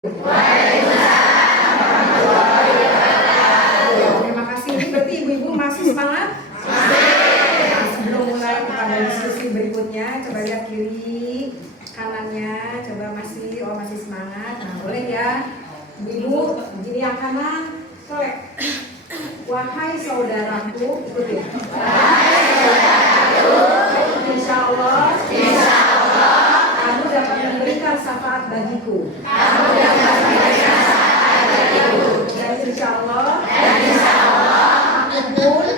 Terima kasih. Ini berarti ibu-ibu masih semangat? Nah, sebelum mulai kepada diskusi berikutnya, coba lihat kiri kanannya, coba masih semangat. Nah, boleh ya ibu-ibu, begini yang kanan, solek. Wahai saudaraku, ikutin. Wahai saudaraku, insya Allah, kamu dapat memberikan syafaat bagiku. Dan insya Allah,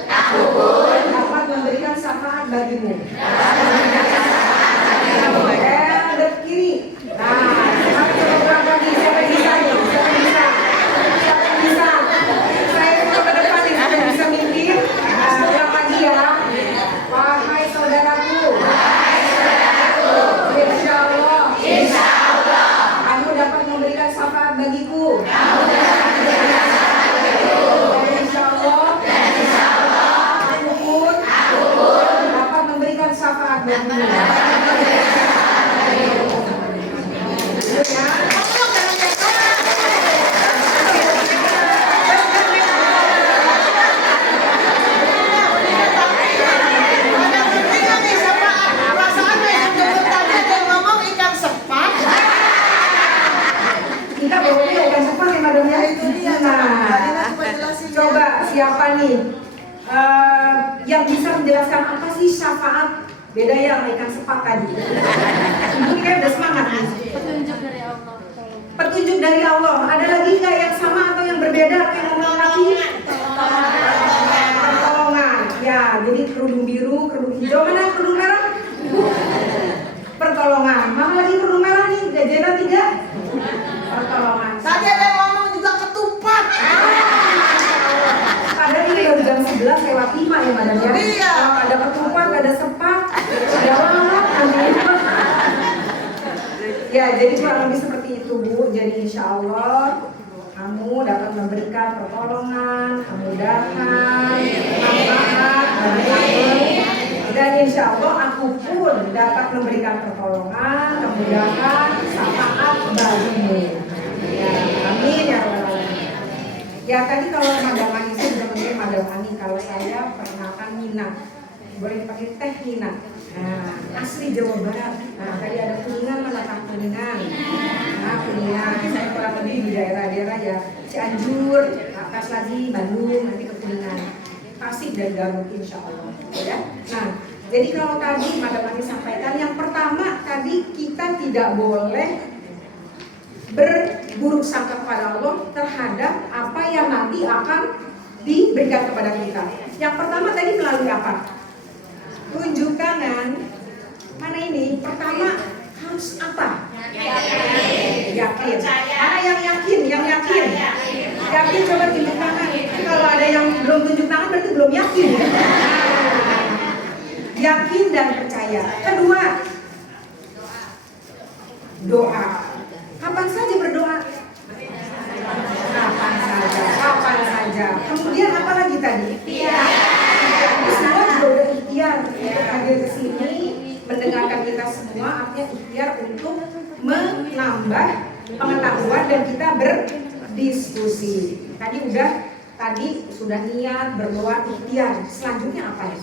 aku pun dapat memberikan syafaat bagimu. Lihat kiri. Nah, coba ulang lagi. Siapa yang bisa nih? Siapa yang bisa? Saya coba ke depan nih, siapa yang bisa mimpi? Ulang lagi ya. Wahai saudaraku, insya Allah, kamu dapat memberikan syafaat bagiku. Dan insya Allah, aku pun dapat memberikan syafaat bagimu. Kita bawanya ikan sepat ya madam ya. Nah, coba siapa nih yang bisa menjelaskan apa sih syafaat? Beda ya ikan sepat tadi. Ibu ini kayak udah semangat nih. Petunjuk dari Allah. Petunjuk dari Allah. Ada lagi nggak yang sama atau yang berbeda? Yang ngomong lagi? Pertolongan. Ya, jadi kerudung biru, kerudung hijau, mana kerudung merah? Pertolongan. Mana lagi kerudung merah nih? Jajaran 3? Pertolongan. Tadi ada yang ngomong juga ketupat. Padahal ini udah jam 11 lewat 5 ya madam ya. Iya. Kalau ada ketupat, ada sepak, ada lalat, ya jadi kurang lebih seperti itu Bu. Jadi insya Allah kamu dapat memberikan pertolongan, kemudahan, manfaat bagi kamu. Dan insya Allah aku pun dapat memberikan pertolongan, kemudahan, syafaat bagimu. Ya, amin ya Rabbal alamin. Ya tadi kalau Madam Ani sudah mengenai Madam Ani, kalau saya perkenalkan Nina, boleh dipanggil Teh Nina. Nah, asli Jawa Barat. Nah, tadi ada Kuningan, mana Kang Kuningan? Nah, Kuningan. Saya kurang lebih di daerah-daerah ya Cianjur, atas lagi Bandung, nanti ke Kuningan. Tasik dan Garut insya Allah. Ya. Nah, jadi kalau tadi Madam Ani sampaikan, yang pertama tadi kita tidak boleh berburuk sangka kepada Allah terhadap apa yang nanti akan diberikan kepada kita. Yang pertama tadi melalui apa? Tunjuk kanan. Mana ini? Pertama harus apa? Yakin. Mana yang yakin? Yang yakin. Yakin coba tunjuk tangan. Kalau ada yang belum tunjuk tangan berarti belum yakin. Yakin dan percaya. Kedua, doa. Kapan saja berdoa? Kapan saja. Kemudian apa lagi tadi? Ikhtiar. Semua juga udah ikhtiar untuk hadir ke sini, mendengarkan kita semua. Artinya ikhtiar untuk menambah pengetahuan dan kita berdiskusi. Tadi sudah niat berdoa ikhtiar. Selanjutnya apa ya?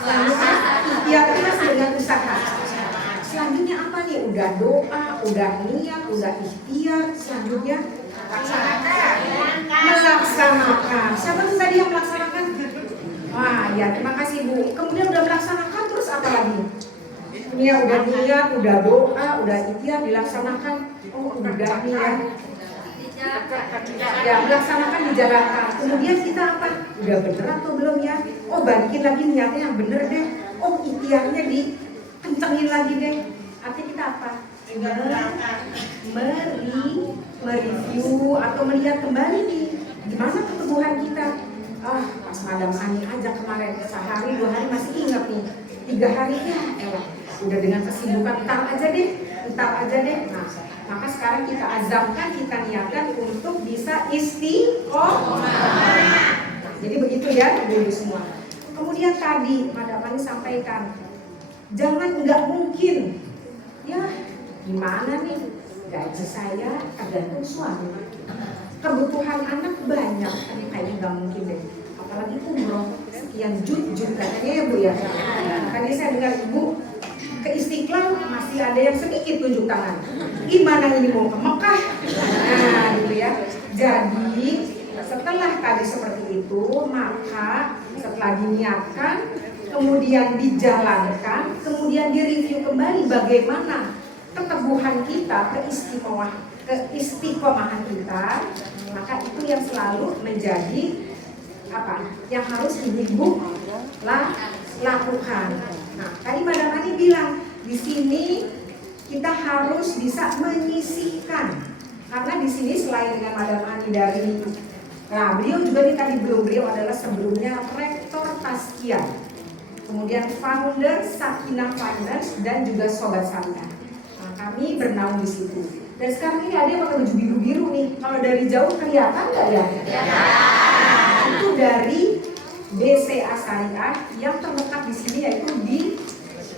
Selanjutnya ikhtiar itu masih dengan usaha. Selanjutnya apa nih? Udah doa, udah niat, udah ikhtiar. Selanjutnya melaksanakan. Siapa tuh tadi yang melaksanakan? Wah ya, terima kasih Bu. Kemudian udah melaksanakan, terus apa lagi? Ya udah niat, udah doa, udah ikhtiar, dilaksanakan. Oh udah nih ya. Ya melaksanakan, dijalankan. Kemudian kita apa? Udah bener atau belum ya? Oh balikin lagi niatnya yang bener deh. Oh ikhtiarnya kencengin lagi deh. Artinya kita apa? Mereview atau melihat kembali nih gimana pertumbuhan kita. Pas Madam Ani aja kemarin sehari 2 hari masih ingat nih, 3 hari ya udah dengan kesibukan entar aja deh. Nah, maka sekarang kita azamkan, kita niatkan untuk bisa istiqomah. Jadi begitu ya dulu semua. Kemudian tadi Madam Ani sampaikan, jangan nggak mungkin. Ya gimana nih? gaji saya tergantung suami. Kebutuhan anak banyak, kan kayaknya nggak mungkin deh. Apalagi umroh sekian juta katanya ya Bu ya. Makanya saya dengar Ibu ke Istiqlal masih ada yang sedikit tunjuk tangan. Gimana ini mau ke Mekah? Nah gitu ya. Jadi setelah tadi seperti itu, maka setelah diniatkan, kemudian dijalankan, kemudian direview kembali bagaimana keteguhan kita, keistiqomahan kita, maka itu yang selalu menjadi apa? Yang harus ibu-ibu lakukan. Nah, tadi Madam Ani bilang di sini kita harus bisa menyisihkan, karena di sini selain dengan Madam Ani dari, nah beliau juga nih tadi beliau adalah sebelumnya rektor Taskia, kemudian founder Sakinah Finance dan juga Sobat Syariah. Nah, kami bernaung di situ. Dan sekarang ini ada yang pakai baju biru-biru nih. Kalau dari jauh kelihatan nggak ya? Ya. Itu dari BCA Syariah yang terletak di sini, yaitu di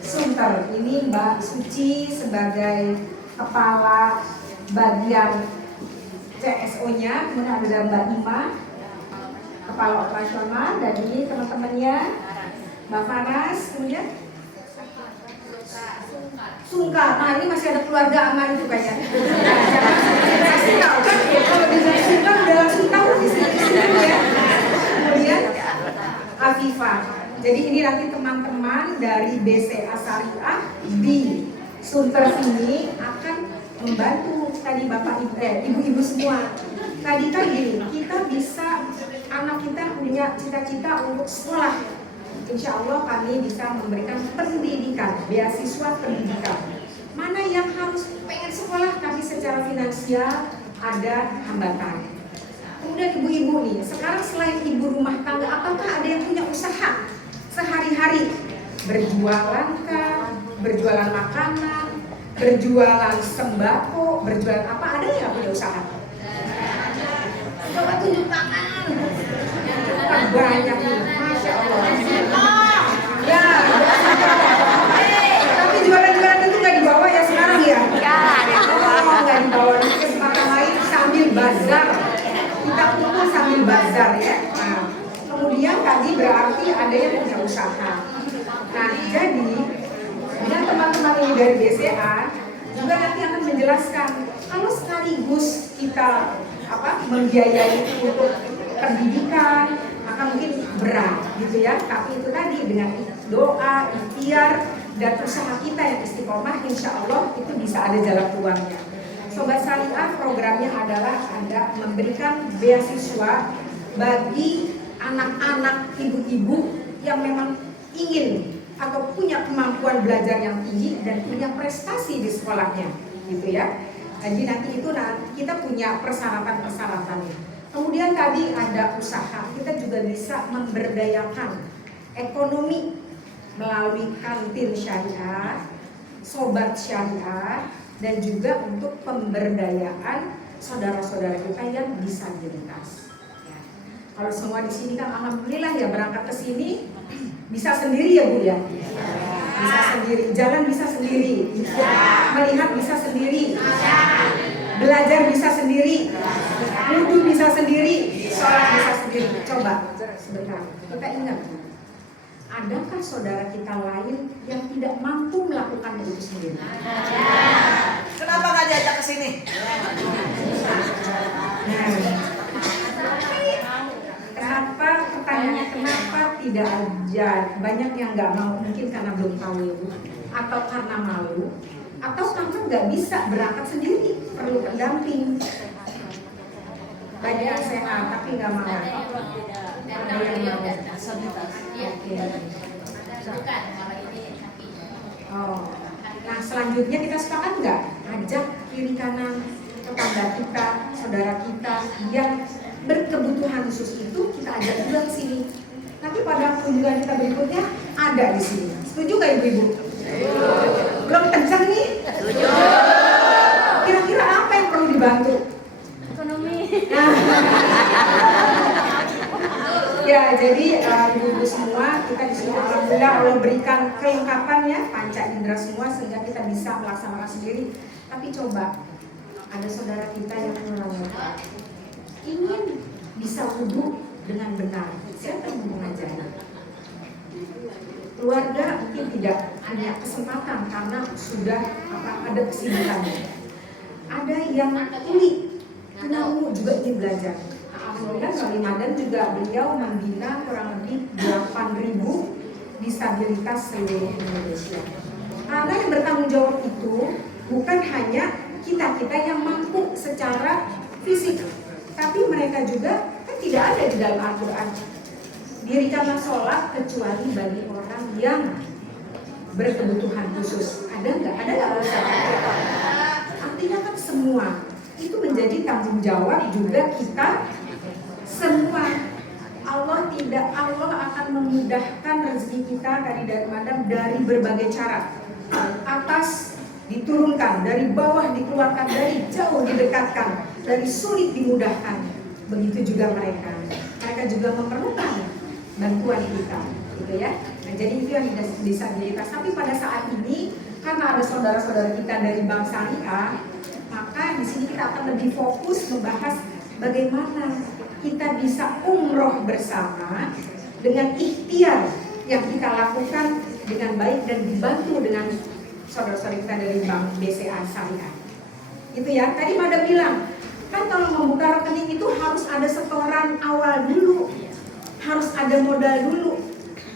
Sunter. Ini Mbak Suci sebagai kepala bagian CSO-nya, kemudian ada Mbak Ima kepala operasional, dan ini teman-temannya Mbak Faras, kemudian Sungkar. Nah ini masih ada keluarga aman itu kayaknya. Saya tahu kan kalau di Sungkar udah langsung tahu di sini ya. Kemudian Afifah. Jadi ini nanti teman-teman dari BCA Syariah di Sunter sini akan membantu tadi Bapak Ibu-ibu semua. Tadi kan gini, kita bisa, anak kita punya cita-cita untuk sekolah. Insya Allah kami bisa memberikan pendidikan, beasiswa pendidikan. Mana yang harus pengen sekolah tapi secara finansial ada hambatan. Kemudian ibu-ibu nih, sekarang selain ibu rumah tangga, apakah ada yang punya usaha sehari-hari? Berjualan kah? Berjualan makanan? Berjualan sembako? Berjualan apa? Ada yang punya usaha? Coba tunjuk tangan. Banyak nih, Masya Allah. Ya, tapi jualan-jualan itu nggak dibawa ya sekarang ya? Oh, nggak dibawa. Nanti kesempatan lain sambil bazar. Kita kumpul sambil bazar ya. Nah, kemudian tadi berarti ada yang punya usaha. Nah, jadi dengan teman-teman ini dari BCA juga nanti akan menjelaskan kalau sekaligus kita membiayai untuk pendidikan, maka mungkin berat gitu ya. Tapi itu tadi dengan doa, ikhtiar, dan usaha kita yang istiqomah, insya Allah itu bisa ada jalan keluarnya. Sobat Syariah programnya adalah Anda memberikan beasiswa bagi anak-anak ibu-ibu yang memang ingin atau punya kemampuan belajar yang tinggi dan punya prestasi di sekolahnya gitu ya. Jadi nanti itu kita punya persyaratan-persyaratannya. Kemudian tadi ada usaha, kita juga bisa memberdayakan ekonomi melalui kantin syariah, sobat syariah, dan juga untuk pemberdayaan saudara-saudara kita yang disabilitas. Ya. Kalau semua di sini kan alhamdulillah ya berangkat ke sini bisa sendiri ya Bu ya. Bisa sendiri, jalan bisa sendiri, melihat bisa sendiri, belajar bisa sendiri, wudhu bisa sendiri, sholat bisa sendiri. Coba sebentar, kita ingat, adakah saudara kita lain yang tidak mampu melakukan itu sendiri? Kenapa nggak diajak ke sini? Kenapa pertanyaannya kenapa tidak aja? Banyak yang nggak mau, mungkin karena belum tahu ya Bu, atau karena malu, atau karena nggak bisa berangkat sendiri, perlu pendamping. Banyak yang sehat tapi nggak mau. Ada yang mau. Oh, nah selanjutnya kita sepakat nggak? Ajak kiri kanan tetangga kita, saudara kita yang berkebutuhan khusus itu kita ajak juga ke sini. Nanti pada kunjungan kita berikutnya ada di sini. Setuju nggak ibu-ibu? Belum kencang nih? Setuju. Kira-kira apa yang perlu dibantu? Ekonomi. Ya, jadi ibu-ibu semua kita di sini alhamdulillah Allah berikan kelengkapan ya panca indera semua sehingga kita bisa melaksanakan sendiri. Tapi coba ada saudara kita yang ingin bisa wudhu dengan benar. Siapa yang mengajari? Keluarga mungkin tidak punya kesempatan karena sudah ada kesibukannya. Ada yang tuli, namun juga ingin belajar. Alhamdulillah Wali Madan juga beliau membina kurang lebih 8.000 disabilitas seluruh Indonesia. Karena yang bertanggung jawab itu bukan hanya kita yang mampu secara fisik, tapi mereka juga kan tidak ada di dalam Al-Quran. Dirikanlah sholat kecuali bagi orang yang berkebutuhan khusus. Ada nggak? Ada nggak Ustaz? Artinya kan semua itu menjadi tanggung jawab juga kita semua. Allah akan memudahkan rezeki kita dari Madam dari berbagai cara. Atas diturunkan, dari bawah dikeluarkan, dari jauh didekatkan, dari sulit dimudahkan. Begitu juga mereka juga memerlukan bantuan kita, gitu ya. Nah, jadi itu yang disabilitas. Tapi pada saat ini karena ada saudara-saudara kita dari Bank Syariah, maka di sini kita akan lebih fokus membahas bagaimana kita bisa umroh bersama dengan ikhtiar yang kita lakukan dengan baik dan dibantu dengan saudara-saudara kita dari Bank BCA Syariah. Itu ya, tadi Madam bilang, kan kalau membuka rekening itu harus ada setoran awal dulu, harus ada modal dulu.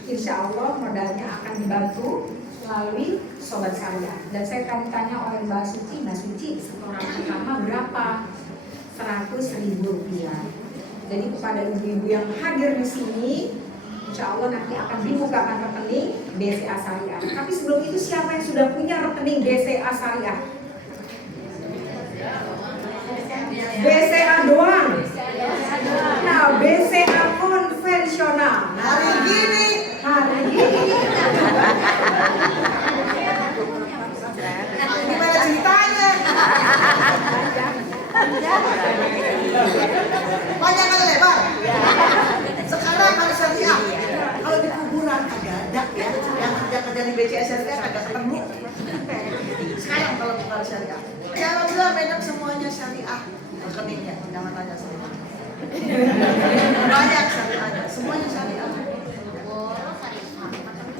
Insya Allah modalnya akan dibantu melalui Sobat Syariah. Dan saya akan tanya oleh Mbak Suci, setoran pertama berapa? 100.000 rupiah. Jadi kepada ibu-ibu yang hadir di sini, insya Allah nanti akan dibukakan rekening BCA Syariah. Tapi sebelum itu siapa yang sudah punya rekening BCA Syariah? BCA doang. Nah, BCA konvensional. Hari gini. Gimana ceritanya? Panjang atau lebar? Sekarang kalau syariah, kalau di kuburan ada ya, yang kerja di BCA Syariah ada ketemu. Sekarang kalau bukan syariah, alhamdulillah Madam semuanya syariah rekeningnya, jangan tanya saya. Banyak syariahnya, semuanya syariah.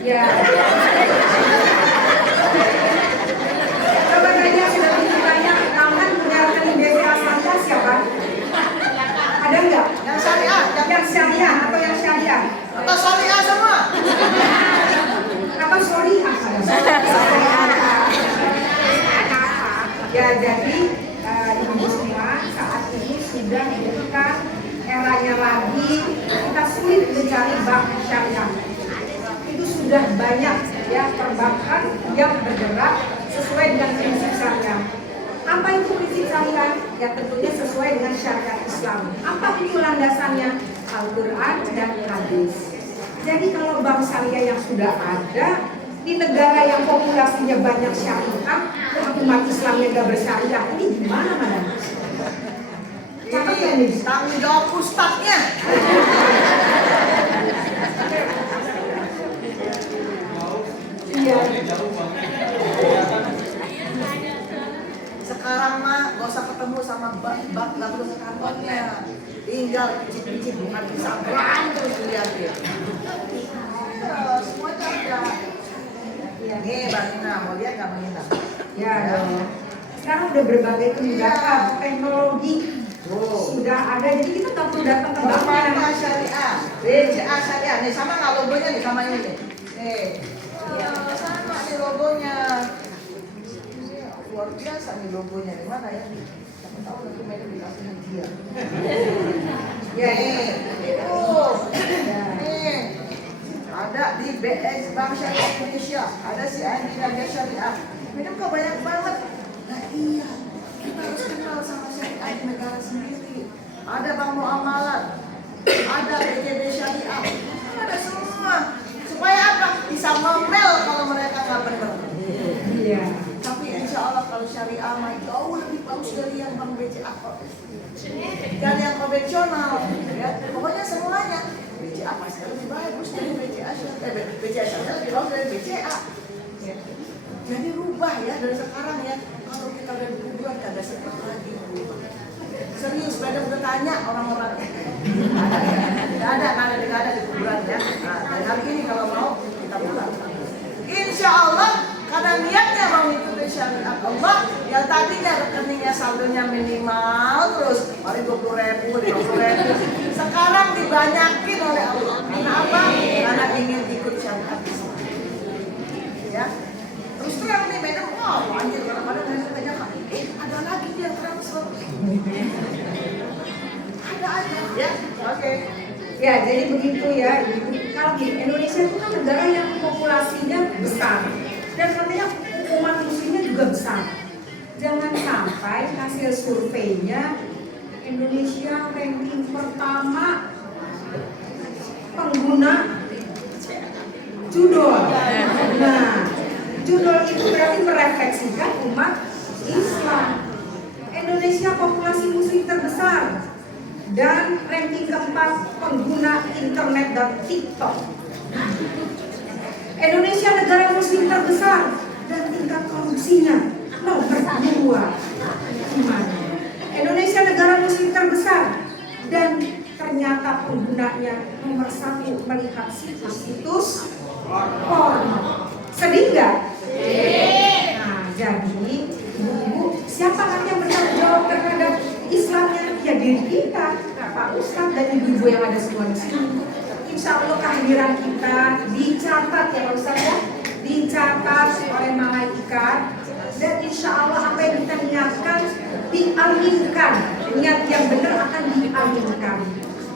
Ya. Coba tanya sudah banyak tangan punya rekening BCA Syariah siapa? Ada nggak? Yang syariah, Yang syariah atau yang syariah? atau syariah semua? Atau syariah? Ya, jadi ibu semua saat ini sudah bukan eranya lagi kita sulit mencari bank syariah. Itu sudah banyak ya perbankan yang bergerak sesuai dengan prinsip syariah. Apa itu prinsip syariah? Ya tentunya sesuai dengan syariat Islam. Apa itu landasannya? Al-Quran dan hadis. Jadi kalau bank syariah yang sudah ada di negara yang populasinya banyak syariah, umat Islamnya gak bersyariah, ini gimana Madam? Ini tanggung jawab ustadznya. Iya. Sekarang mah gak usah ketemu sama bak gak perlu ke kantornya, tinggal pijit-pijit bukan bisa berantem dilihatin. Semuanya ada. Nih Mbak Nina, mau lihat nggak Mbak Nina? Ya, sekarang udah berbagai kemudahan teknologi sudah ada, jadi kita nggak perlu datang ke Bapak bank Syariah, BCA Syariah, nih sama nggak logonya nih sama ini nih. Nih, sama nih logonya. Luar biasa nih logonya, di mana ya? Siapa tahu nanti mereka dikasih hadiah. Ya, itu, nih. Ada di BS Bank Syariah Indonesia, ada si Andi Raja Syariah. Mereka kok banyak banget. Nah iya, kita harus kenal sama syariah di negara sendiri. Ada Bank Muamalat, ada BCB Syariah, ada semua. Supaya apa? Bisa ngomel kalau mereka nggak benar. Iya. Tapi insya Allah kalau syariah mah jauh lebih bagus dari yang Bank BCA kok. Dan yang konvensional, ya. Pokoknya semuanya. BCA pasti lebih bagus dari BCA Syariah. BCA Syariah lebih bagus dari BCA. Ya. Jadi rubah ya dari sekarang ya. Kalau kalau udah di kuburan kagak sempat lagi. Serius, Madam udah tanya orang-orang. Nggak ada di kuburan ya. Nah, dan hari ini kalau mau kita pulang. Insya Allah, karena niatnya mau mengikuti syariat Allah, yang tadinya rekeningnya saldonya minimal terus, paling 20.000, 50.000, sekarang dibanyakin oleh Allah. Karena apa? Karena ingin ikut syariat Islam. Ya. Terus terang nih, Madam, oh anjir, kadang-kadang saya tanya, ada lagi dia transfer. Ada aja, ya, oke. Ya, jadi begitu ya. Kalau di Indonesia itu kan negara yang populasinya besar dan katanya umat muslimnya juga besar. Jangan sampai hasil surveinya Indonesia ranking pertama pengguna judul. Nah, judul itu berarti merefleksikan umat Islam. Indonesia populasi muslim terbesar dan ranking keempat pengguna internet dan TikTok. Indonesia negara muslim terbesar dan tingkat korupsinya nomor 2. Gimana? Indonesia negara muslim terbesar dan ternyata penggunanya nomor 1 melihat situs-situs porno. Sedih nggak? Nah, jadi ibu-ibu, siapa nanti yang bertanggung jawab terhadap Islamnya? Ya diri kita, Pak Ustadz dan ibu-ibu yang ada semua di sini. Insya Allah kehadiran kita dicatat ya Pak Ustadz ya, dicatat oleh malaikat, dan insya Allah apa yang kita niatkan diaminkan, niat yang benar akan diaminkan.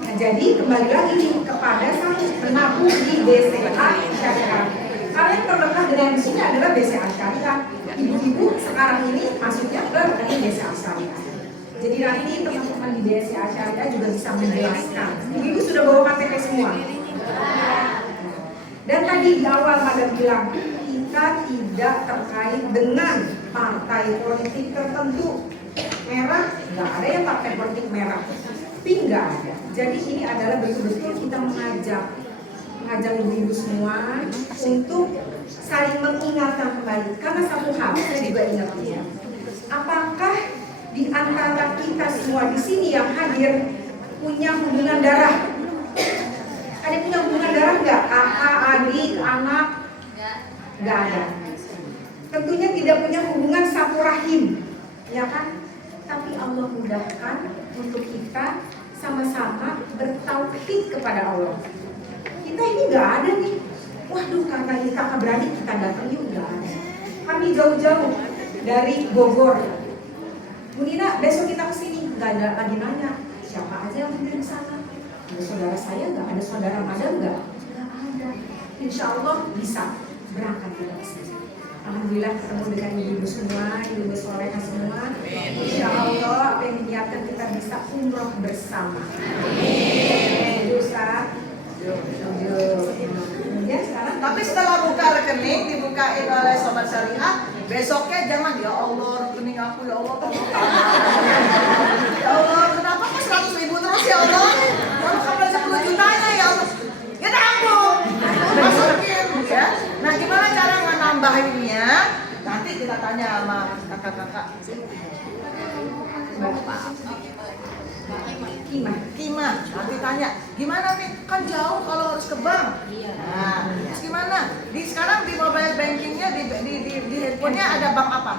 Nah, jadi kembali lagi nih kepada satu menabung di BCA Syariah. Kalian terletak dengan di sini adalah BCA Syariah. Ibu-ibu sekarang ini masuknya ke BCA Syariah. Jadi nanti teman-teman di BCA Syariah juga bisa menjelaskan. Ibu-ibu sudah bawa KTP semua. Dan tadi di awal Madam bilang kita tidak terkait dengan partai politik tertentu. Merah nggak ada ya, partai politik merah. Pink nggak ada. Jadi ini adalah betul-betul kita mengajak ibu-ibu semua untuk saling mengingatkan kembali. Karena satu hal saya juga ingat ya. Apakah di antara kita semua di sini yang hadir punya hubungan darah? Ada yang punya hubungan darah nggak? Kakak, adik, anak? Nggak ada. Tentunya tidak punya hubungan satu rahim, ya kan? Tapi Allah mudahkan untuk kita sama-sama bertauhid kepada Allah. Kita ini nggak ada nih. Waduh, karena kita kakak beradik kita datang yuk, nggak ada. Kami jauh-jauh dari Bogor. Bu Nina, besok kita kesini, nggak ada lagi nanya siapa aja yang hadir di sana. Ada saudara saya nggak? Ada saudara Madam nggak? Nggak ada. Insya Allah bisa berangkat kita kesini. Alhamdulillah ketemu dengan ibu semua, ibu solehah semua. Insya Allah apa yang diniatkan kita bisa umroh bersama. Amin. Ya, sekarang. Tapi setelah buka rekening dibukain oleh Sobat Syariah, besoknya jangan ya Allah rekening aku ya Allah tolong. Ya Allah kenapa kok 100.000 terus ya Allah? Kalau kamu 10 jutanya ya Allah. Ya nambung, masukin ya. Nah gimana cara nambahinnya? Nanti kita tanya sama kakak-kakak. Kimah, nanti tanya gimana nih? Kan jauh kalau harus ke bank. Nah, terus gimana? Sekarang di mobile bankingnya di handphonenya ada bank apa?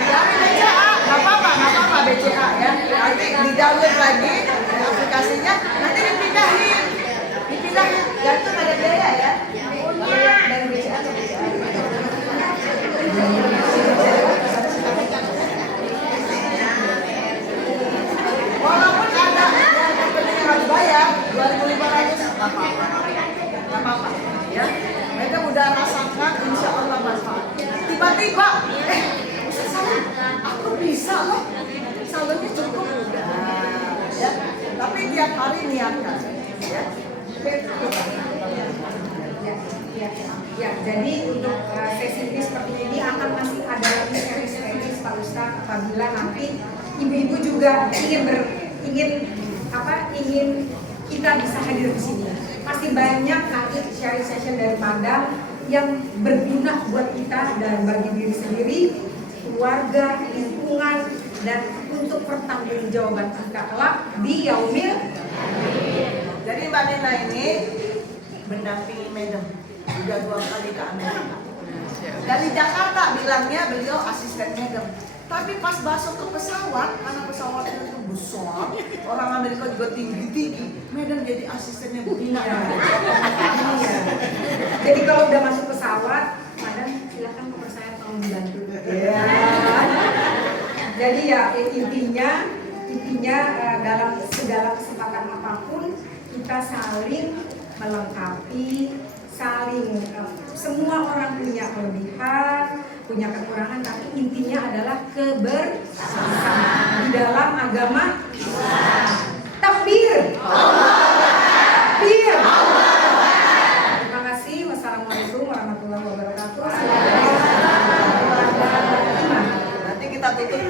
Dari BCA, nggak apa-apa BCA ya. Nanti di-download lagi aplikasinya, nanti dipindahin. Dan itu ada biaya ya. Dari BCA ke BCA. Walaupun ada yang rekening harus bayar 2.500, nggak apa-apa, ya. Mereka udah rasakan, insya Allah manfaat. Tiba-tiba, aku bisa loh, saldonya cukup udah, ya. Tapi tiap hari niatkan, ya. Ya, jadi untuk sesi ini seperti ini akan masih ada lagi seri-seri Pak Ustadz apabila nanti ibu-ibu juga ingin kita bisa hadir di sini. Masih banyak nanti sharing session dari Madam yang berguna buat kita dan bagi diri sendiri, keluarga, lingkungan, dan untuk pertanggungjawaban kita kelak di yaumil. Jadi Mbak Nina ini mendampingi Madam sudah 2 kali ke Amerika. Dari Jakarta bilangnya beliau asisten Madam. Tapi pas masuk ke pesawat, karena pesawatnya itu besar, orang Amerika juga tinggi-tinggi, Madam jadi asistennya Bu Nina. Iya. Jadi kalau udah masuk pesawat, madam silakan nomor saya tolong dibantu. Iya. Jadi ya intinya dalam segala kesempatan apapun kita saling melengkapi, semua orang punya kelebihan, punya kekurangan, tapi intinya adalah kebersamaan di dalam agama Islam. Takbir. Takbir. Terima kasih. Wassalamualaikum warahmatullahi wabarakatuh. Nanti kita tutup.